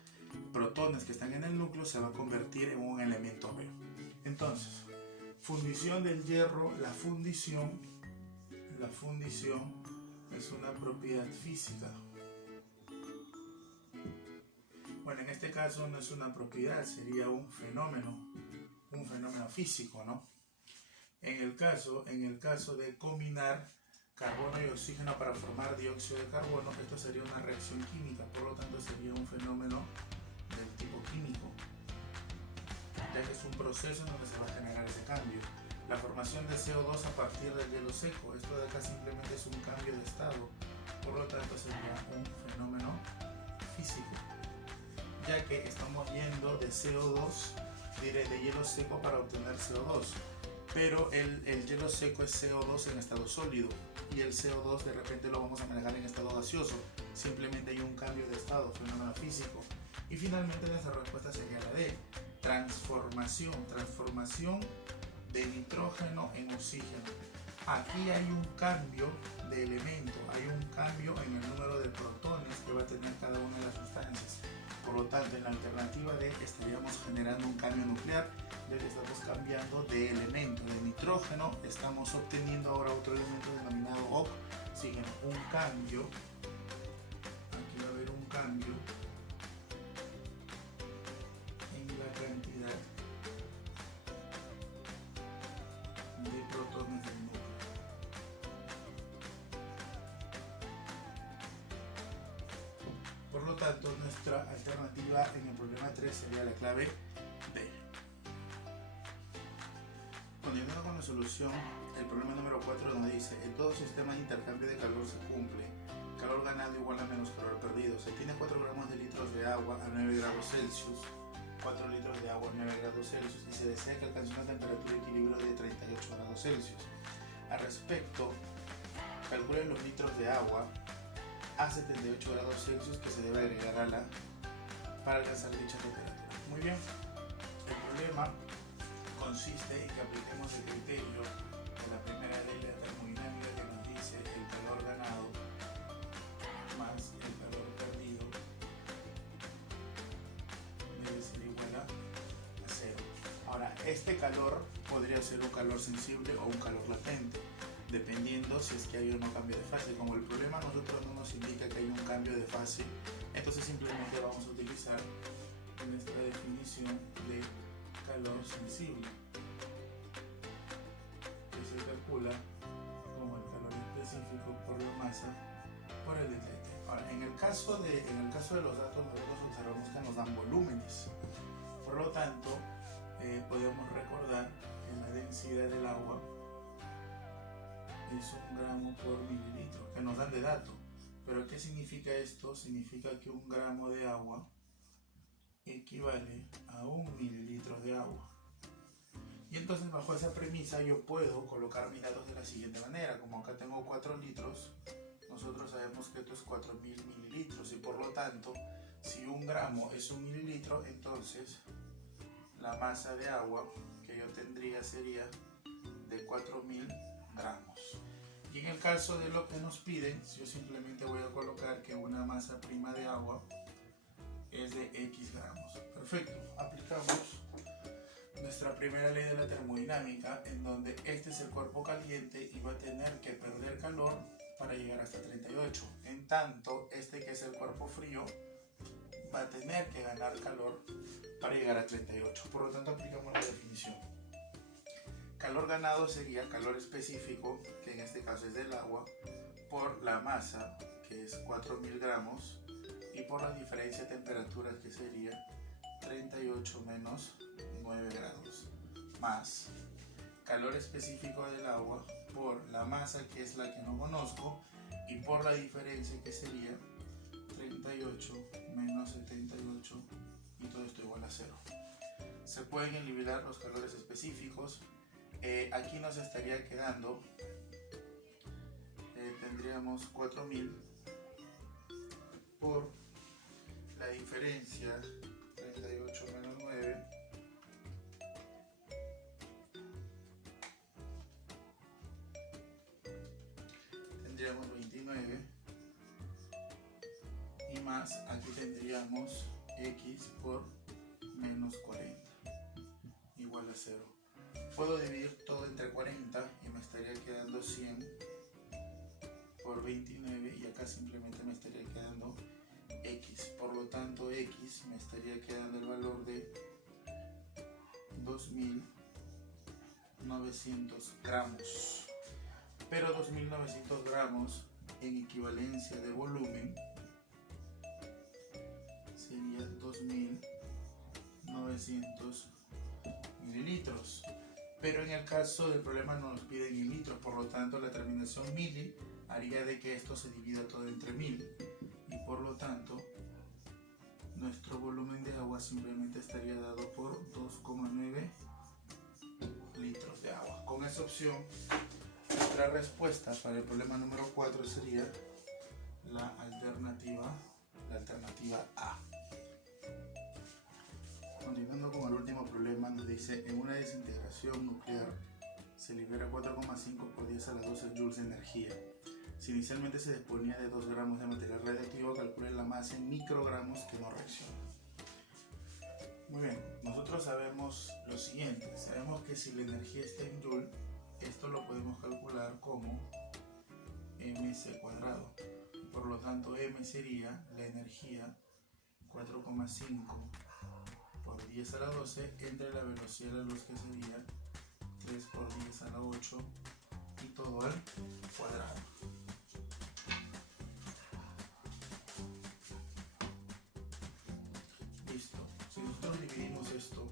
protones que están en el núcleo, se va a convertir en un elemento B. Entonces, fundición del hierro. La fundición es una propiedad física. Bueno, en este caso no es una propiedad, sería un fenómeno físico, ¿no? En el caso de combinar carbono y oxígeno para formar dióxido de carbono, esto sería una reacción química, por lo tanto sería un fenómeno del tipo químico, ya que es un proceso en donde se va a generar ese cambio. La formación de CO2 a partir del hielo seco, esto de acá simplemente es un cambio de estado, por lo tanto sería un fenómeno físico, ya que estamos yendo de CO2, de hielo seco para obtener CO2, pero el hielo seco es CO2 en estado sólido y el CO2 de repente lo vamos a manejar en estado gaseoso, simplemente hay un cambio de estado, fenómeno físico. Y finalmente nuestra respuesta sería la D, transformación de nitrógeno en oxígeno. Aquí hay un cambio de elemento, hay un cambio en el número de protones que va a tener cada una de las sustancias. Por lo tanto, en la alternativa D estaríamos generando un cambio nuclear, ya que estamos cambiando de elemento. De nitrógeno estamos obteniendo ahora otro elemento denominado oxígeno. Un cambio, aquí va a haber un cambio en la cantidad de protones del núcleo. Por lo tanto, nuestra alternativa en el problema 3 sería la clave D. Continuando con la solución, el problema número 4 nos dice: en todo sistema de intercambio de calor se cumple calor ganado igual a menos calor perdido. Se tiene 4 gramos de litros de agua a 9 grados Celsius, 4 litros de agua a 9 grados Celsius, y se desea que alcance una temperatura de equilibrio de 38 grados Celsius. Al respecto, calculen los litros de agua a 78 grados Celsius que se debe agregar para alcanzar dicha temperatura. Muy bien, el problema consiste en que apliquemos el criterio de la primera ley de la termodinámica, que nos dice el calor ganado más el calor perdido debe ser igual a 0. Ahora, este calor podría ser un calor sensible o un calor latente, dependiendo si es que hay o no cambio de fase. Como el problema a nosotros no nos indica que hay un cambio de fase, entonces simplemente vamos a utilizar nuestra definición de calor sensible, que se calcula como el calor específico por la masa por el dT. Ahora, en el caso de los datos, nosotros observamos que nos dan volúmenes. Por lo tanto, podemos recordar que la densidad del agua es 1 gramo por mililitro, que nos dan de dato. Pero ¿qué significa esto? Significa que 1 gramo de agua equivale a 1 mililitro de agua. Y entonces, bajo esa premisa, yo puedo colocar mis datos de la siguiente manera. Como acá tengo 4 litros, nosotros sabemos que esto es 4000 mililitros, y por lo tanto, si 1 gramo es 1 mililitro, entonces la masa de agua que yo tendría sería de 4000 gramos. Y en el caso de lo que nos piden, yo simplemente voy a colocar que una masa prima de agua es de X gramos. Perfecto, aplicamos nuestra primera ley de la termodinámica, en donde este es el cuerpo caliente y va a tener que perder calor para llegar hasta 38. En tanto, este que es el cuerpo frío va a tener que ganar calor para llegar a 38. Por lo tanto, aplicamos la definición. Calor ganado sería calor específico, que en este caso es del agua, por la masa, que es 4000 gramos, y por la diferencia de temperaturas, que sería 38 menos 9 grados, más calor específico del agua por la masa, que es la que no conozco, y por la diferencia, que sería 38 menos 78, y todo esto igual a 0. Se pueden eliminar los calores específicos. Aquí nos estaría quedando, tendríamos 4000 por la diferencia 38 menos 9, tendríamos 29, y más, aquí tendríamos X por menos 40 igual a 0. Puedo dividir todo entre 40 y me estaría quedando 100 por 29, y acá simplemente me estaría quedando X. Por lo tanto, X me estaría quedando el valor de 2900 gramos. Pero 2900 gramos en equivalencia de volumen sería 2900 mililitros. Pero en el caso del problema no nos piden en litros, por lo tanto la terminación mili haría de que esto se divida todo entre 1000, y por lo tanto nuestro volumen de agua simplemente estaría dado por 2,9 litros de agua. Con esa opción, nuestra respuesta para el problema número 4 sería la alternativa A. Continuando con el último problema, nos dice: en una desintegración nuclear se libera 4,5 por 10 a la 12 joules de energía. Si inicialmente se disponía de 2 gramos de material radiactivo, calcule la masa en microgramos que no reacciona. Muy bien, nosotros sabemos lo siguiente: sabemos que si la energía está en joule, esto lo podemos calcular como mc cuadrado. Por lo tanto, m sería la energía 4,5 por 10 a la 12 entre la velocidad de la luz, que sería 3 por 10 a la 8 y todo al cuadrado. Listo. Si nosotros dividimos esto,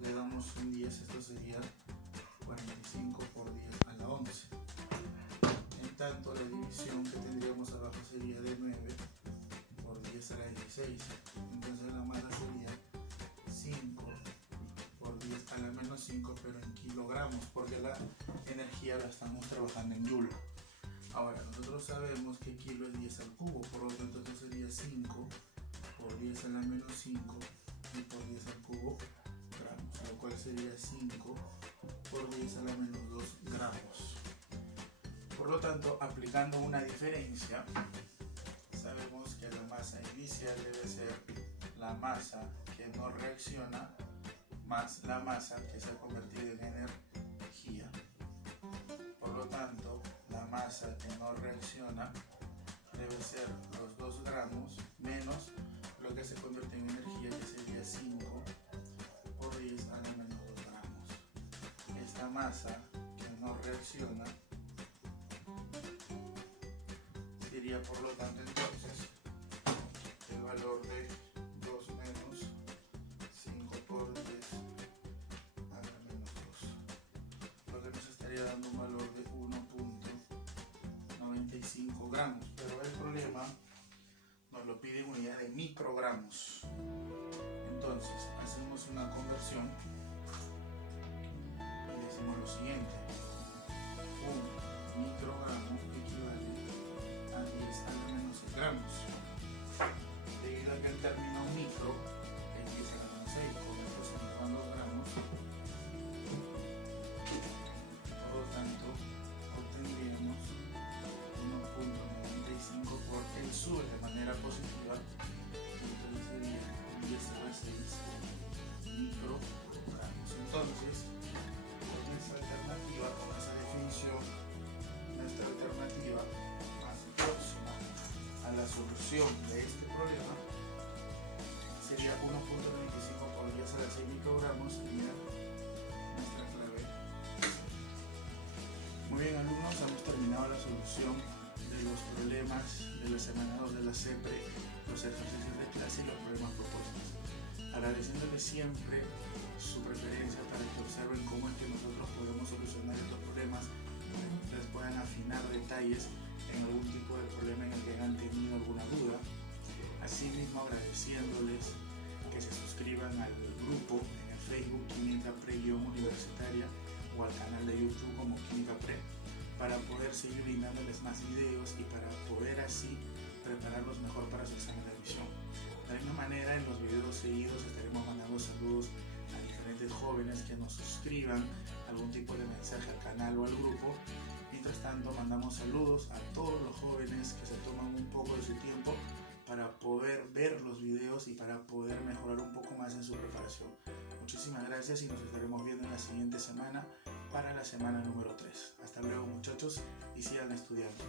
le damos un 10, esto sería 45 por 10 a la 11. En tanto, la división que tendríamos abajo sería de 9 por 10 a la 16. Entonces la masa sería 5 por 10 a la menos 5, pero en kilogramos, porque la energía la estamos trabajando en joule. Ahora, nosotros sabemos que kilo es 10 al cubo, por lo tanto esto sería 5 por 10 a la menos 5 y por 10 al cubo gramos, lo cual sería 5 por 10 a la menos 2 gramos. Por lo tanto, aplicando una diferencia, sabemos que la masa inicial debe ser la masa que no reacciona más la masa que se ha convertido en energía. Por lo tanto, la masa que no reacciona debe ser los 2 gramos menos lo que se convierte en energía, que sería 5 por 10 a la menos 2 gramos. Esta masa que no reacciona sería, por lo tanto, entonces el valor de 2 menos 5 por 10 a la menos 2, lo que nos estaría dando un valor de 1.95 gramos, pero el problema nos lo pide en unidad de microgramos. Entonces hacemos una conversión y decimos lo siguiente: un microgramo equivale a 10 a la menos 6 gramos. Debido a que el término micro es 10 a la menos 6, con esto se me van 2 gramos, por lo tanto obtendríamos 1.95 por el sur de manera positiva, entonces sería 10 a la 6 microgramos. Entonces, con esa alternativa, con esa definición, nuestra alternativa más próxima a la solución de este problema sería 1.95 por 10 a la 6 microgramos, sería nuestra clave. Muy bien, alumnos, hemos terminado la solución de los problemas de la semana 2 de la CEPRE, los ejercicios de clase y los problemas propuestos. Agradeciéndoles siempre su preferencia para que observen cómo es que nosotros podemos solucionar estos problemas, para que ustedes puedan afinar detalles en algún tipo de problema en el que hayan tenido alguna duda. Asimismo, agradeciéndoles que se suscriban al grupo en el Facebook Química Pre-Universitaria o al canal de YouTube como Química Pre, para poder seguir brindándoles más videos y para poder así prepararlos mejor para su examen de admisión. De la misma manera, en los videos seguidos estaremos mandando saludos a diferentes jóvenes que nos suscriban algún tipo de mensaje al canal o al grupo. Mientras tanto, mandamos saludos a todos los jóvenes que se toman un poco de su tiempo para poder ver los videos y para poder mejorar un poco más en su preparación. Muchísimas gracias y nos estaremos viendo en la siguiente semana para la semana número 3. Hasta luego, muchachos, y sigan estudiando.